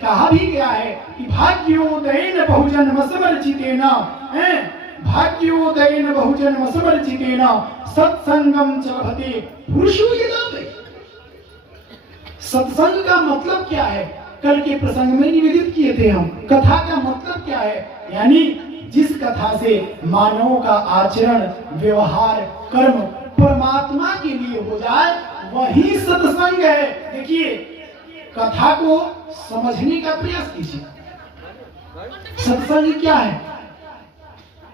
कहा भी गया है कि भाग्योदयेन बहुजन्मसमर्चितेन, भाग्योदयेन बहुजन्मसमर्चितेन सत्संगम च लभते पुरुषो यदा वै। सत्संग का मतलब क्या है? कल के प्रसंग में निवेदित किए थे हम। कथा का मतलब क्या है? यानी जिस कथा से मानवों का आचरण, व्यवहार, कर्म परमात्मा के लिए हो जाए, वही सत्संग है। देखिए, कथा को समझने का प्रयास कीजिए। सत्संग क्या है?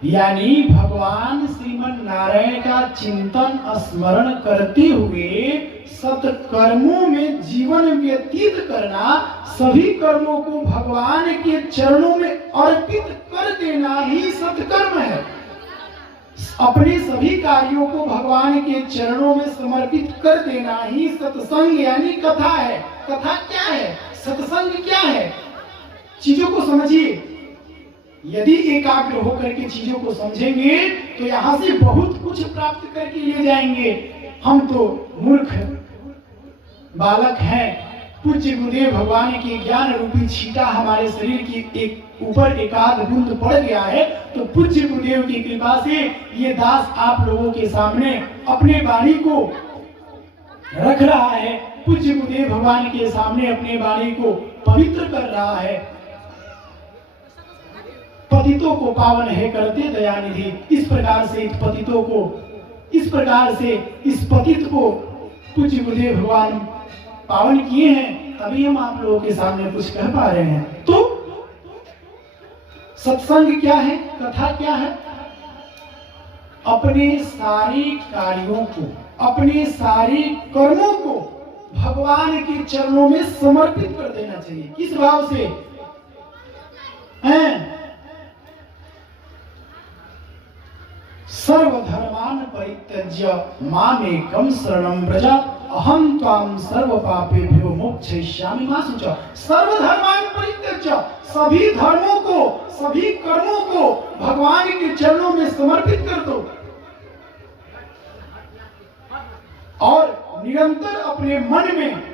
यानी भगवान श्रीमन नारायण का चिंतन स्मरण करते हुए सत्कर्मों में जीवन व्यतीत करना, सभी कर्मों को भगवान के चरणों में अर्पित कर देना ही सत्कर्म है। अपने सभी कार्यों को भगवान के चरणों में समर्पित कर देना ही सत्संग यानी कथा है। कथा क्या है? सत्संग क्या है? चीजों को समझिए। यदि एकाग्र होकर के चीजों को समझेंगे तो यहाँ से बहुत कुछ प्राप्त करके ले जाएंगे। हम तो मूर्ख बालक हैं। पूज्य गुरुदेव भगवान के ज्ञान रूपी छींटा हमारे शरीर की ऊपर एकाध बूंद पड़ गया है, तो पूज्य गुरुदेव की कृपा से ये दास आप लोगों के सामने अपने वाणी को रख रहा है। पूज्य गुरुदेव भगवान के सामने अपने वाणी को पवित्र कर रहा है। पतितों को पावन है करते दयानिधि। इस प्रकार से इस पतित को पूज्य गुरुदेव भगवान पावन किए हैं, तभी हम आप लोगों के सामने कुछ कह पा रहे हैं। तो सत्संग क्या है? कथा क्या है? अपने सारे कार्यों को, अपने सारे कर्मों को भगवान के चरणों में समर्पित कर देना चाहिए। किस भाव से? सर्वधर्मान परित्यज्य मामेकं शरणं व्रज अहं त्वां सर्व पापेभ्यो मोक्षयिष्यामि मा शुचः। सर्वधर्मान परित्यज्य, सभी धर्मों को, सभी कर्मों को भगवान के चरणों में समर्पित कर दो और निरंतर अपने मन में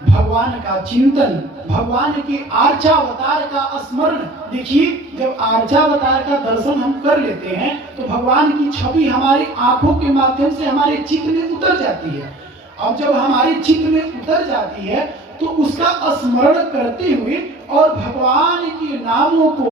भगवान का चिंतन, भगवान के आर्चावतार का स्मरण। देखिए, जब आर्चावतार का दर्शन हम कर लेते हैं तो भगवान की छवि हमारी आंखों के माध्यम से हमारे चित्त में उतर जाती है। और जब हमारे चित्त में उतर जाती है तो उसका स्मरण करते हुए और भगवान के नामों को